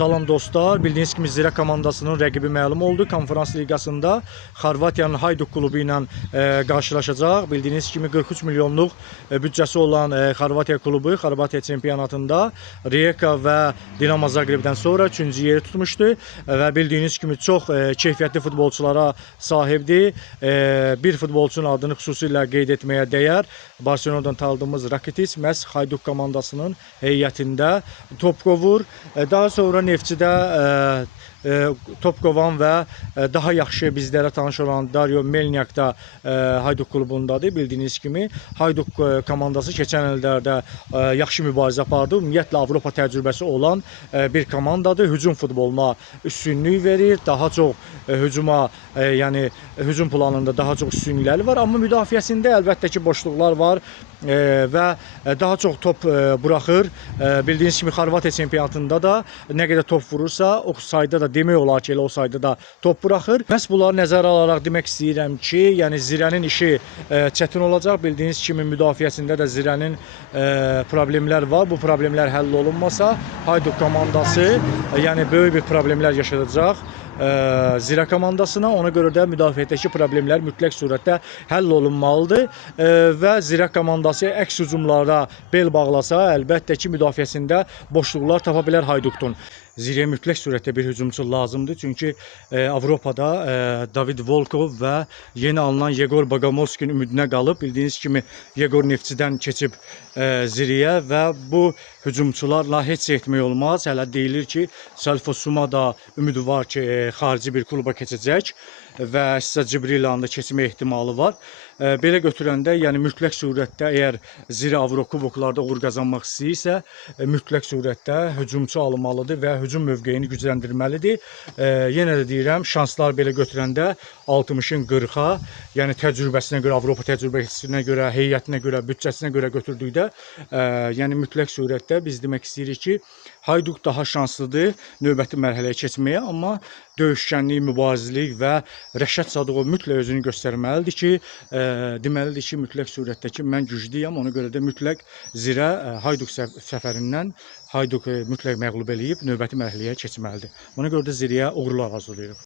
Salam dostlar, bildiğiniz kimi Zirə komandasının rəqibi məlum oldu. Konferans liqasında Xorvatiyanın Hayduk klubu ilə qarşılaşacaq. Bildiğiniz kimi 43 milyonluq büdcəsi olan Xorvatiya klubu Xorvatiya çempionatında Rijeka və Dinamo Zagreb'dən sonra 3-cü yeri tutmuşdu və bildiğiniz kimi çox keyfiyyətli futbolçulara sahibdir. Bir futbolçunun adını xüsusilə qeyd etməyə dəyər. Barcelona'dan tanıdığımız Rakitic məhz Hayduk komandasının heyətində top qovur. Daha sonra Neftçidə top qovan və daha yaxşı bizlərə tanış olan Dario Melnyak da Hayduk klubundadır. Bildiğiniz kimi Hayduk komandası keçən illərdə yaxşı mübarizə apardı. Ümumiyyətlə Avropa təcrübəsi olan bir komandadır. Hücum futboluna üstünlük verir. Daha çox hücuma, yəni hücum planında daha çox üstünlükləri var. Amma müdafiəsində əlbəttə ki boşluqlar var və daha çox top buraxır. Bildiğiniz kimi Xorvatiya çempionatında da nə qədər top vurursa o sayda da demək olar ki elə o sayda da top buraxır. Məhz bunları nəzərə alaraq demək istəyirəm ki, yəni Zirənin işi çətin olacaq. Bildiğiniz kimi müdafiəsində də Zirənin problemlər var. Bu problemlər həll olunmasa Hayduk komandası yəni böyük bir problemlər yaşadacaq Zirə komandasına. Ona görə də müdafiədəki problemlər mütləq surətdə həll olunmalıdır və Zirə komandası əks hücumlara bel bağlasa əlbəttə ki müdafiəsində boşluqlar tapa bilər Hayduk'un. Zirəyə mütləq surətdə bir hücumçu lazımdır. Çünki Avropada David Volkov və yeni alınan Yegor Bogomolski'nin ümidinə qalıb. Bildiğiniz kimi Yegor Neftçidən keçib Zirəyə və bu hücumçularla heç etmək olmaz. Hələ deyilir ki, Salfo Suma da ümidi var ki, xarici bir kluba keçəcək və Sisa Cibrilanın da keçmə ehtimalı var. Belə götürəndə, yəni mütləq surətdə əgər Zirə Avrokuboklarda uğur qazanmaq istəyirsə, mütləq surətdə hücumçu alınmalıdır və hücum mövqeyini gücləndirməlidir. Yenə də deyirəm, şanslar belə götürəndə 60-ın 40-a, yəni təcrübəsinə görə, Avropa təcrübəsinə görə, heyətinə görə, büdcəsinə görə götürdükdə, yəni mütləq surətdə biz demək istəyirik ki, Hayduk daha şanslıdır növbəti mərhələyə keçməyə, amma döyüşkənlik, mübarizlik və Rəşad Sadıqov mütləq özünü göstərməlidir ki, deməlidir ki, mütləq surətdə ki, mən güclüyəm, ona görə də mütləq Zirə Hayduk səfərindən Hayduk mütləq məğlub eləyib növbəti mərhələyə keçməlidir. Ona görə də Zirəyə uğurlar arzulayırıq.